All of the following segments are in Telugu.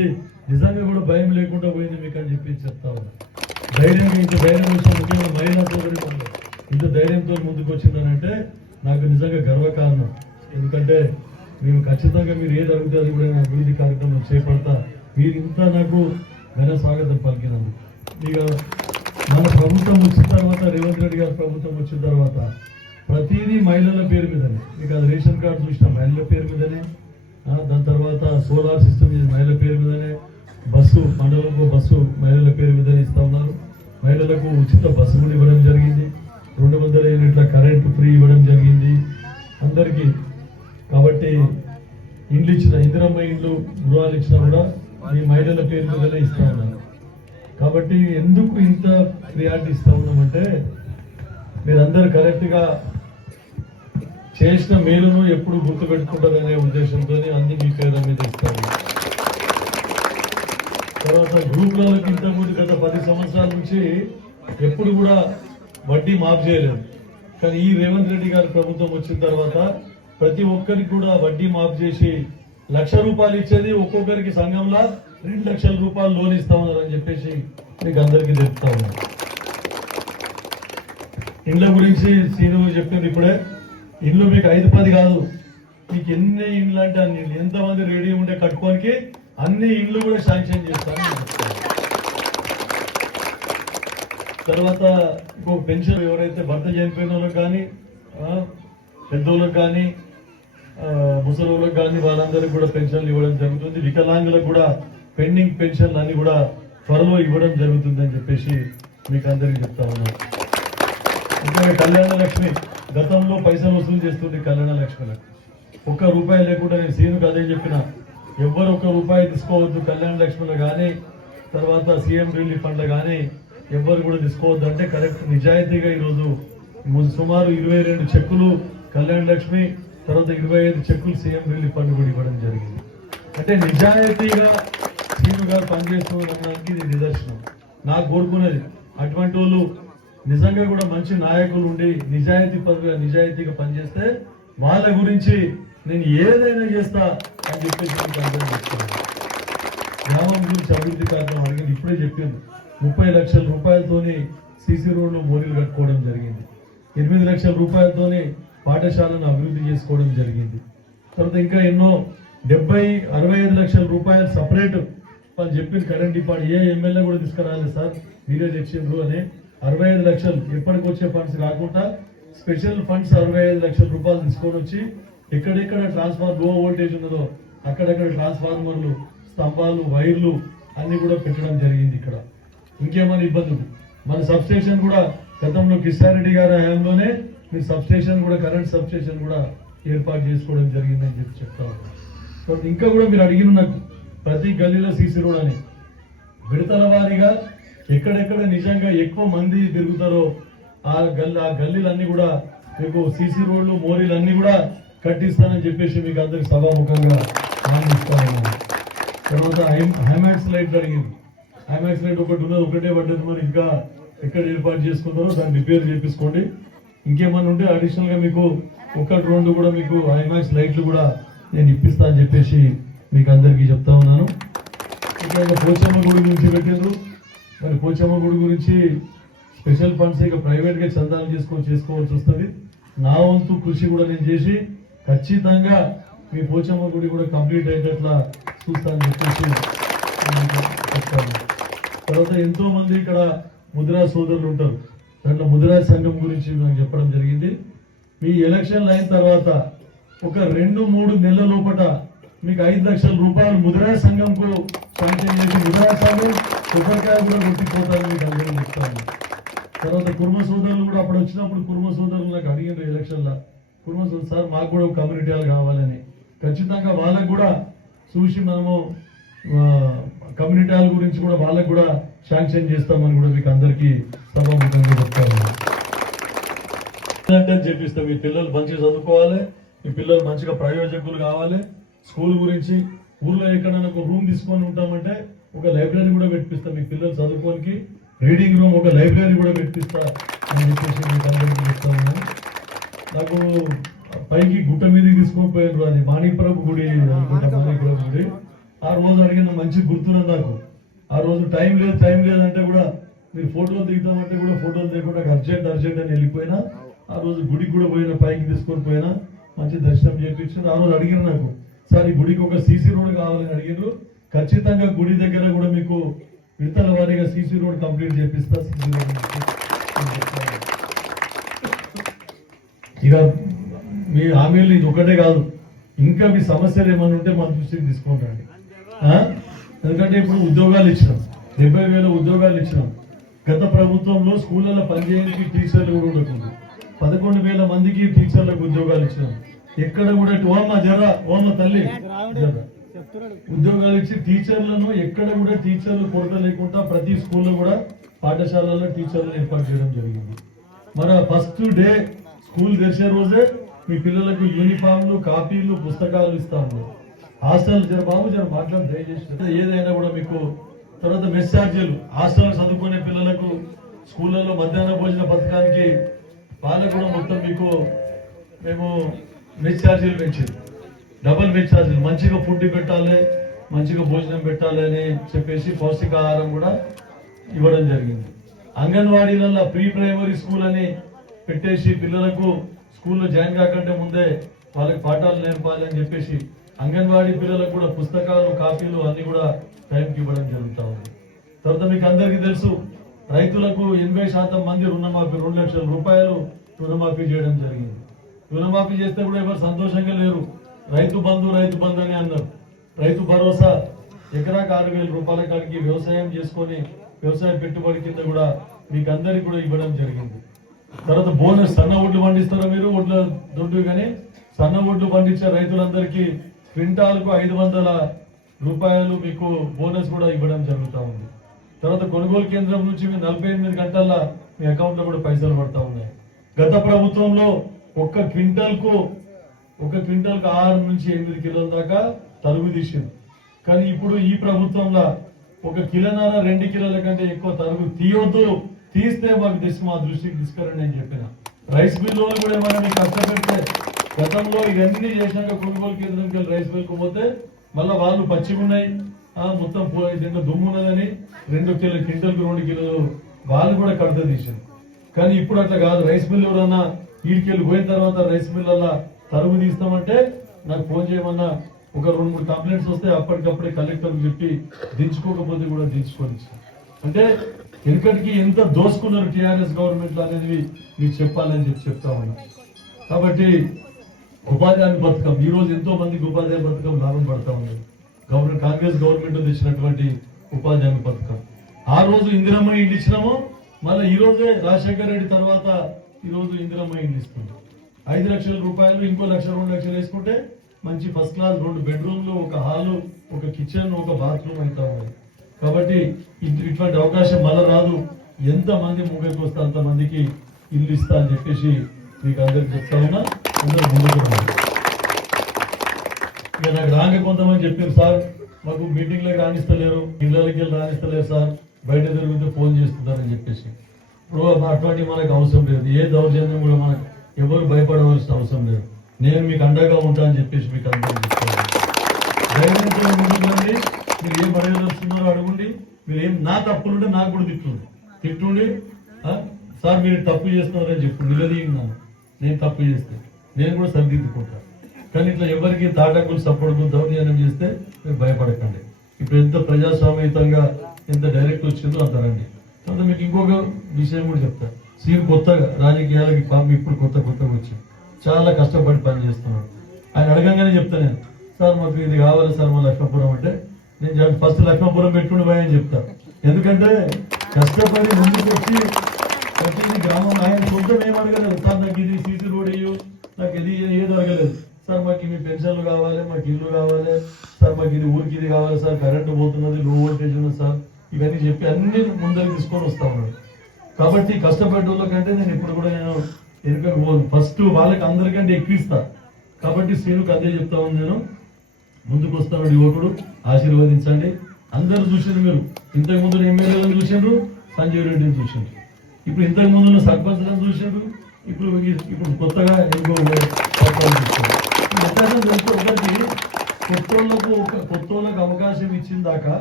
పరిస్థితి నిజంగా కూడా భయం లేకుండా పోయింది మీకు అని చెప్పి చెప్తా ఉన్నా. ధైర్యంగా ఇంత ధైర్యం వచ్చిన ముఖ్యంగా మహిళా సోదరి ఇంత ధైర్యంతో ముందుకు వచ్చిందనంటే నాకు నిజంగా గర్వకారణం. ఎందుకంటే మేము ఖచ్చితంగా మీరు ఏది అడిగితే అది కూడా అభివృద్ధి కార్యక్రమం చేపడతా. మీరు ఇంత నాకు ఘన స్వాగతం పలికినందుకు. ఇక మన ప్రభుత్వం వచ్చిన తర్వాత, రేవంత్ రెడ్డి గారి ప్రభుత్వం వచ్చిన తర్వాత ప్రతిదీ మహిళల పేరు మీదనే. మీకు అది రేషన్ కార్డు చూసిన మహిళల పేరు మీదనే, దాని తర్వాత సోలార్ సిస్టమ్ మహిళల పేరు మీదనే, బస్సు మండలంలో బస్సు మహిళల పేరు మీదనే ఇస్తా ఉన్నారు. మహిళలకు ఉచిత బస్సు కూడా ఇవ్వడం జరిగింది. 200 యూనిట్ల కరెంటు ఫ్రీ ఇవ్వడం జరిగింది అందరికీ. కాబట్టి ఇండ్లు ఇచ్చిన, ఇందిరమ్మ ఇండ్లు గృహాలు ఇచ్చినా కూడా మీ మహిళల పేరు మీదనే ఇస్తా ఉన్నారు. కాబట్టి ఎందుకు ఇంత ప్రియారిటీ ఇస్తా ఉన్నామంటే మీరందరూ కరెక్ట్గా చేసిన మేలును ఎప్పుడు గుర్తుపెట్టుకుంటారనే ఉద్దేశంతో అన్ని మీ పేరు మీద ఇస్తారు. తర్వాత గ్రూప్లకి ఇంతకుముందు గత 10 సంవత్సరాల నుంచి ఎప్పుడు కూడా వడ్డీ మాఫ్ చేయలేదు. కానీ ఈ రేవంత్ రెడ్డి గారి ప్రభుత్వం వచ్చిన తర్వాత ప్రతి ఒక్కరికి కూడా వడ్డీ మాఫ్ చేసి ₹1,00,000 ఇచ్చేది ఒక్కొక్కరికి సంఘంలో 2 లక్షల రూపాయలు లోన్ ఇస్తా ఉన్నారని చెప్పేసి మీకు అందరికీ చెప్తా ఉన్నారు. ఇండ్ల గురించి సీను చెప్పింది ఇప్పుడే. ఇండ్లు మీకు 5-10 కాదు, మీకు ఎన్ని ఇండ్లు అంటే అన్ని ఇండ్లు, ఎంతమంది రెడీ ఉంటే కట్టుకోనికి అన్ని ఇండ్లు కూడా శాంక్షన్ చేస్తాను. తర్వాత ఇంకో పెన్షన్ ఎవరైతే భర్త చనిపోయిన వాళ్ళకి కానీ, పెద్దోళ్ళకి కానీ, ముసలిళ్ళకి కానీ వాళ్ళందరికీ కూడా పెన్షన్లు ఇవ్వడం జరుగుతుంది. వికలాంగులకు కూడా పెండింగ్ పెన్షన్లు అన్ని కూడా త్వరలో ఇవ్వడం జరుగుతుందని చెప్పేసి మీకు అందరికీ చెప్తా ఉన్నాను. ఇంకా కళ్యాణ లక్ష్మి గతంలో పైసలు వసూలు చేస్తుంది. కళ్యాణ లక్ష్మిలకు ₹1 లేకుండా నేను సీనుకు అదే చెప్పిన, ఎవ్వరు ₹1 తీసుకోవద్దు కళ్యాణ లక్ష్మిలో కానీ, తర్వాత సీఎం రిలీఫ్ ఫండ్లో కానీ ఎవ్వరు కూడా తీసుకోవద్దు అంటే కరెక్ట్ నిజాయితీగా ఈరోజు సుమారు 22 చెక్కులు కళ్యాణ లక్ష్మి, తర్వాత 25 చెక్కులు సీఎం రిలీఫ్ ఫండ్ కూడా ఇవ్వడం జరిగింది. అంటే నిజాయితీగా సీను గారు పనిచేస్తున్నదానికి ఇది నిదర్శనం. నాకు కోరుకునేది అటువంటి వాళ్ళు నిజంగా కూడా మంచి నాయకులు ఉండి నిజాయితీగా పనిచేస్తే వాళ్ళ గురించి నేను ఏదైనా చేస్తా అని చెప్పేసి అర్థం చేస్తున్నాను. గ్రామం గురించి అభివృద్ధి కార్యక్రమం అడిగింది, ఇప్పుడే చెప్పింది. 30 లక్షల రూపాయలతోని సీసీ రోడ్లు మోరీలు కట్టుకోవడం జరిగింది. 8 లక్షల రూపాయలతోని పాఠశాలను అభివృద్ధి చేసుకోవడం జరిగింది. తర్వాత ఇంకా ఎన్నో 65 లక్షల రూపాయలు సపరేట్ వాళ్ళు చెప్పింది కరెంట్ డిపార్ట్మెంట్. ఏ ఎమ్మెల్యే కూడా తీసుకురాలేదు సార్, మీరే తెచ్చిండ్రు అని. 65 లక్షలు ఎప్పటికి వచ్చే ఫండ్స్ కాకుండా స్పెషల్ ఫండ్స్ 65 లక్షల రూపాయలు తీసుకొని వచ్చి ఎక్కడెక్కడ ట్రాన్స్ఫార్మర్ లో వోల్టేజ్ ఉన్నదో అక్కడక్కడ ట్రాన్స్ఫార్మర్లు, స్తంభాలు, వైర్లు అన్ని కూడా పెట్టడం జరిగింది. ఇక్కడ ఇంకేమైనా ఇబ్బందులు, మన సబ్ స్టేషన్ కూడా గతంలో కిషారెడ్డి గారి హయాంలోనే మీ సబ్ స్టేషన్ కూడా, కరెంట్ సబ్ స్టేషన్ కూడా ఏర్పాటు చేసుకోవడం జరిగిందని చెప్పి చెప్తా ఉన్నాను. ఇంకా కూడా మీరు అడిగిన నాకు ప్రతి గల్లీలో సీసీ రోడ్ అని విడతల వారీగా ఎక్కడెక్కడ నిజంగా ఎక్కువ మంది తిరుగుతారో ఆ గల్లీలన్నీ కూడా మీకు సీసీ రోడ్లు, మోరీలు అన్ని కూడా కట్టిస్తానని చెప్పేసి మీకు అందరికి సభాముఖంగా ఆనందిస్తాను. తర్వాత హైమాక్స్ లైట్లు అడిగింది. హైమాక్స్ లైట్ ఒకటి ఉన్నది, ఒకటే పడ్డది. మరి ఇంకా ఎక్కడ ఏర్పాటు చేసుకుంటారో దాన్ని రిపేర్ చేపించుకోండి. ఇంకేమన్నా ఉంటే అడిషనల్ గా మీకు 1-2 కూడా మీకు హైమాక్స్ లైట్లు కూడా నేను ఇప్పిస్తా అని చెప్పేసి మీకు అందరికీ చెప్తా ఉన్నాను. ఇంకా పోచమ్మ గుడి గురించి పెట్టిండ్రు. మరి పోచమ్మ గుడి గురించి స్పెషల్ ఫండ్స్ ఇక ప్రైవేట్ గా చందాలు చేసుకోవాల్సి వస్తుంది. నా వంతు కృషి కూడా నేను చేసి ఖచ్చితంగా మీ పోచమ్మ గుడి కూడా కంప్లీట్ అయ్యేటట్లా చూస్తానని చెప్పేసి చెప్తాను. తర్వాత ఎంతో మంది ఇక్కడ ముద్రా సోదరులు ఉంటారు. దాంట్లో ముద్రా సంఘం గురించి నాకు చెప్పడం జరిగింది. మీ ఎలక్షన్లు అయిన తర్వాత ఒక 2-3 నెలల లోపల మీకు 5 లక్షల రూపాయలు ముద్రా సంఘంకు శాంక్షన్ చేసి ముద్రా సంఘం కొబ్బరికాయ కూడా కొట్టిపోతారని మీకు అందరూ చెప్తాను. తర్వాత కుర్మ సోదరులు కూడా అప్పుడు వచ్చినప్పుడు కుర్మ సోదరులు నాకు అడిగిన ఎలక్షన్లో, కుర్మ సోదరు సార్ మాకు కూడా కమ్యూనిటీ హాల్ కావాలని, ఖచ్చితంగా వాళ్ళకు కూడా చూసి మనము కమ్యూనిటీ హాల్ గురించి కూడా వాళ్ళకు కూడా శాంక్షన్ చేస్తామని కూడా మీకు అందరికీ సభాముఖంగా చెప్తాను. చెప్పిస్తాం, మీ పిల్లలు మంచిగా చదువుకోవాలి, మీ పిల్లలు మంచిగా ప్రయోజకులు కావాలి. స్కూల్ గురించి ఊర్లో ఎక్కడైనా ఒక రూమ్ తీసుకొని ఉంటామంటే ఒక లైబ్రరీ కూడా పెట్టిస్తాం. మీ పిల్లలు చదువుకోనికి రీడింగ్ రూమ్, ఒక లైబ్రరీ కూడా పెట్టిస్తా అని చెప్పేసి మీకు అందరికీ చెప్తా ఉన్నాను. నాకు పైకి గుట్ట మీదకి తీసుకొని పోయినారు, అది మాణిక్యప్రభు గుడి అనుకుంటా. మాణిక్యప్రభు గుడి ఆ రోజు అడిగిన మంచి గుర్తున్నది నాకు. ఆ రోజు టైం లేదంటే కూడా మీరు ఫోటోలు దిగుతామంటే కూడా ఫోటోలు దిగకుండా అర్జెంట్ అని వెళ్ళిపోయినా, ఆ రోజు గుడికి కూడా పోయినా, పైకి తీసుకొని పోయినా, మంచి దర్శనం చేయించారు. ఆ రోజు అడిగిన నాకు, సార్ ఈ గుడికి ఒక సీసీ రోడ్ కావాలని అడిగారు. ఖచ్చితంగా గుడి దగ్గర కూడా మీకు విడతల వారీగా సీసీ రోడ్ కంప్లీట్ చేపిస్తా. సీసీ రోడ్ ఇక మీ హామీలు ఇది ఒకటే కాదు, ఇంకా మీ సమస్యలు ఏమైనా ఉంటే మన దృష్టికి తీసుకుంటాండి. ఎందుకంటే ఇప్పుడు ఉద్యోగాలు ఇచ్చినాం, 70,000 ఉద్యోగాలు ఇచ్చినాం. గత ప్రభుత్వంలో స్కూళ్ళలో పనిచేయడానికి టీచర్లు కూడా ఉండకుండా 11,000 మందికి టీచర్లకు ఉద్యోగాలు ఇచ్చినాం. ఎక్కడ కూడా ఓమ్మ తల్లి ఉద్యోగాలు ఇచ్చి టీచర్లను ఎక్కడ కూడా టీచర్లు కొరత లేకుండా ప్రతి స్కూల్లో కూడా పాఠశాలలో టీచర్లను ఏర్పాటు చేయడం జరిగింది. మన ఫస్ట్ డే స్కూల్ తెరిచే రోజే మీ పిల్లలకు యూనిఫామ్లు, కాపీలు, పుస్తకాలు ఇస్తా ఉన్నారు. హాస్టల్ జర మాట్లాడి దయచేసి ఏదైనా కూడా మీకు. తర్వాత మెస్ ఛార్జీలు, హాస్టల్ చదువుకునే పిల్లలకు స్కూళ్ళలో మధ్యాహ్న భోజన పథకానికి వాళ్ళకు కూడా మొత్తం మీకు మేము మెస్ ఛార్జీలు పెంచింది, డబుల్ మెస్ ఛార్జీలు. మంచిగా ఫుడ్ పెట్టాలి, మంచిగా భోజనం పెట్టాలి అని చెప్పేసి పౌష్టికాహారం కూడా ఇవ్వడం జరిగింది. అంగన్వాడీలలో ప్రీ ప్రైమరీ స్కూల్ అని పెట్టేసి పిల్లలకు స్కూల్లో జాయిన్ కాకంటే ముందే వాళ్ళకి పాఠాలు నేర్పాలి అని చెప్పేసి అంగన్వాడీ పిల్లలకు కూడా పుస్తకాలు, కాపీలు అన్ని కూడా టైంకి ఇవ్వడం జరుగుతూ ఉంది. తర్వాత మీకు అందరికీ తెలుసు, రైతులకు 80% మంది రుణమాఫీ, 2 లక్షల రూపాయలు రుణమాఫీ చేయడం జరిగింది. రుణమాఫీ చేస్తే కూడా ఎవరు సంతోషంగా లేరు. రైతు బంధు అని అన్నారు. రైతు భరోసా ఎకరాకు 6,000 రూపాయల కాడికి వ్యవసాయం చేసుకొని వ్యవసాయ పెట్టుబడి కింద కూడా మీకు అందరికి కూడా ఇవ్వడం జరిగింది. తర్వాత బోనస్, సన్న ఒడ్లు పండిస్తారా మీరు, ఒడ్ల దొడ్డు కానీ సన్న ఒడ్లు పండించే రైతులందరికీ క్వింటాల్కు 500 రూపాయలు మీకు బోనస్ కూడా ఇవ్వడం జరుగుతూ ఉంది. తర్వాత కొనుగోలు కేంద్రం నుంచి 48 గంటల మీ అకౌంట్ లో కూడా పైసలు పడతా ఉన్నాయి. గత ప్రభుత్వంలో ఒక క్వింటల్కు 6 నుంచి 8 కిలోల దాకా తరుగు తీసింది. కానీ ఇప్పుడు ఈ ప్రభుత్వంలో 1 కిలోన్నర 2 కిలోల కంటే ఎక్కువ తరుగు తీయొద్దు, తీస్తే మాకు మా దృష్టికి తీసుకురండి అని చెప్పిన. రైస్ మిల్లు కూడా ఏమైనా మీకు కష్టపెడితే, గతంలో ఇవన్నీ చేసినాక కొనుగోలు కేంద్రంకి వెళ్ళి రైస్ మిల్కు పోతే మళ్ళీ వాళ్ళు పచ్చిగా ఉన్నాయి, మొత్తం దీంట్లో దుమ్ము ఉన్నదని 2 క్వింటల్కు 2 కిలోలు వాళ్ళు కూడా కడత తీసారు. కానీ ఇప్పుడు అట్లా కాదు. రైస్ మిల్ ఎవరన్నా ఈడికెళ్ళి పోయిన తర్వాత రైస్ మిల్లల్లో తరుగు తీస్తామంటే నాకు ఫోన్ చేయమన్నా ఒక 2-3 కంప్లైంట్స్ వస్తే అప్పటికప్పుడే కలెక్టర్కి చెప్పి దించుకోకపోతే కూడా దించుకొని. అంటే వెనుకటికి ఎంత దోసుకున్నారు టీఆర్ఎస్ గవర్నమెంట్ అనేది మీకు చెప్పాలని చెప్తా ఉన్నా. కాబట్టి ఉపాధి హామీ పథకం ఈ రోజు ఎంతో మందికి ఉపాధి హామీ పథకం లాభం పడతా ఉన్నారు. కాంగ్రెస్ గవర్నమెంట్ తెచ్చినటువంటి ఉపాధి హామీ పథకం. ఆ రోజు ఇందిరమ్మ ఇండ్లు ఇచ్చినాము, మళ్ళీ ఈ రోజే రాజశేఖర రెడ్డి తర్వాత ఈ రోజు ఇందిరమ్మ ఇండ్లు ఇస్తుంది. 5 లక్షల రూపాయలు, ఇంకో 1-2 లక్షలు వేసుకుంటే మంచి ఫస్ట్ క్లాస్ 2 బెడ్రూమ్లు, 1 హాలు, 1 కిచెన్, 1 బాత్రూమ్ అవుతా ఉన్నాయి. కాబట్టి ఇటువంటి అవకాశం మళ్ళీ రాదు. ఎంత మంది ముందుకు వస్తే అంత మందికి ఇల్లు ఇస్తా అని చెప్పేసి మీకు అందరికి చెప్తా ఉన్నా. అందరూ ముందుకు రాదు. ఇక నాకు రాక కొంతమంది చెప్పారు, సార్ మాకు మీటింగ్లకు రాణిస్తలేరు, ఇళ్ళకి వెళ్ళి రాణిస్తలేరు సార్, బయట తిరిగితే ఫోన్ చేస్తున్నారని చెప్పేసి. ఇప్పుడు అటువంటి మనకు అవసరం లేదు. ఏ దౌర్జన్యం కూడా మనకు ఎవరు భయపడవలసిన అవసరం లేదు. నేను మీకు అండగా ఉంటా అని చెప్పేసి మీకు అందరూ చెప్తాను. ధైర్యంతో ముందుకండి. మీరు ఏం అడగదలుచున్నారో అడగండి. మీరు ఏం నా తప్పులుంటే నాకు కూడా తిట్టుండి సార్ మీరు తప్పు చేస్తున్నారని చెప్పు, నిలదీయన్నాను. నేను తప్పు చేస్తే నేను కూడా సరిదిద్దుకుంటా. కానీ ఇట్లా ఎవరికి తాటకులు సపోర్టు దౌర్జన్యం చేస్తే మీరు భయపడకండి. ఇప్పుడు ఎంత ప్రజాస్వామ్యయుతంగా ఎంత డైరెక్ట్ వచ్చిందో అంత రండి. తర్వాత మీకు ఇంకొక విషయం కూడా చెప్తా. సీఎం కొత్తగా రాజకీయాలకి పాపం ఇప్పుడు కొత్తగా వచ్చి చాలా కష్టపడి పని చేస్తున్నాడు. ఆయన అడగంగానే చెప్తా నేను, సార్ మాకు ఇది కావాలి సార్ మా లక్ష్మపురం అంటే, నేను ఫస్ట్ లక్ష్మపురం పెట్టుకుని పోయి అని చెప్తా. ఎందుకంటే కష్టపడి ముందుకు వచ్చి ప్రతి గ్రామం ఆయన సొంతం ఏం అడగలేదు. సార్ నాకు ఇది సీసీ రోడ్ అయ్యో, నాకు ఇది ఏది అడగలేదు. సార్ మాకు ఇవి పెన్షన్లు కావాలి, మాకు ఇల్లు కావాలి సార్, మాకు ఇది ఊరికి ఇది కావాలి సార్, కరెంటు పోతున్నది, లో వోల్టేజ్ ఉన్నది సార్, ఇవన్నీ చెప్పి అన్ని ముందరికి తీసుకొని వస్తా ఉన్నాడు. కాబట్టి కష్టపడ్డ కంటే నేను ఇప్పుడు కూడా నేను ఎన్నికకు పోను. ఫస్ట్ వాళ్ళకి అందరికంటే ఎక్కిస్తా. కాబట్టి శ్రీనుకు అదే చెప్తా ఉంది, నేను ముందుకు వస్తాను. యువకుడు ఆశీర్వదించండి. అందరూ చూసిండ్రు, మీరు ఇంతకు ముందు ఎమ్మెల్యేలను చూసిండ్రు, సంజయ్ రెడ్డిని చూసిండ్రు, ఇప్పుడు ఇంతకు ముందు సర్పంచ్లను చూసిండ్రు, ఇప్పుడు కొత్తగా ఇంకో వ్యత్యాసం తెలుసు. ఒకరికి కొత్తోళ్ళకు అవకాశం ఇచ్చిన దాకా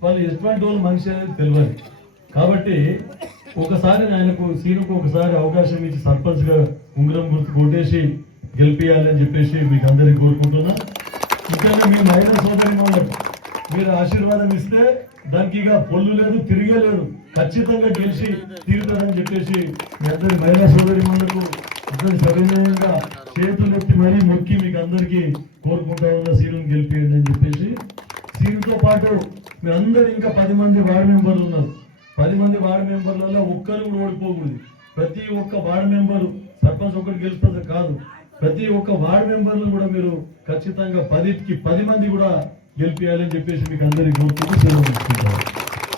వాళ్ళు ఎటువంటి వాళ్ళు మనిషి అనేది తెలియదు. కాబట్టి ఒకసారి ఆయనకు సీనుకు ఒకసారి అవకాశం ఇచ్చి సర్పంచ్ గా ఉంగరం గుర్తు కొట్టేసి గెలిపియాలని చెప్పేసి మీకు అందరికి కోరుకుంటున్నా. ఇంకా మీ మహిళా సోదరి వాళ్ళకు మీరు ఆశీర్వాదం ఇస్తే దానికి ఇక పొల్లు లేదు, తిరిగేలేదు, ఖచ్చితంగా గెలిచి తీరుతుందని చెప్పేసి మీ అందరి మహిళా సోదరి వాళ్ళకు అందరి సవినయంగా చేతులు ఎత్తి మరీ మొక్కి మీకు అందరికీ కోరుకుంటా ఉన్న సీనుని గెలిపియండి అని చెప్పేసి. సీనుతో పాటు మీ అందరు ఇంకా 10 మంది వార్డు మెంబర్లు ఉన్నారు. 10 మంది వార్డు మెంబర్లలో ఒక్కరు కూడా ఓడిపోకూడదు. ప్రతి ఒక్క వార్డు మెంబరు సర్పంచ్ ఒకటి గెలుస్తుంది కాదు, ప్రతి ఒక్క వార్డు మెంబర్లు కూడా మీరు ఖచ్చితంగా 10కి 10 మంది కూడా గెలిపియాలని చెప్పేసి మీకు అందరికీ కోరుకుంటూ సెలవు తీసుకుంటారు.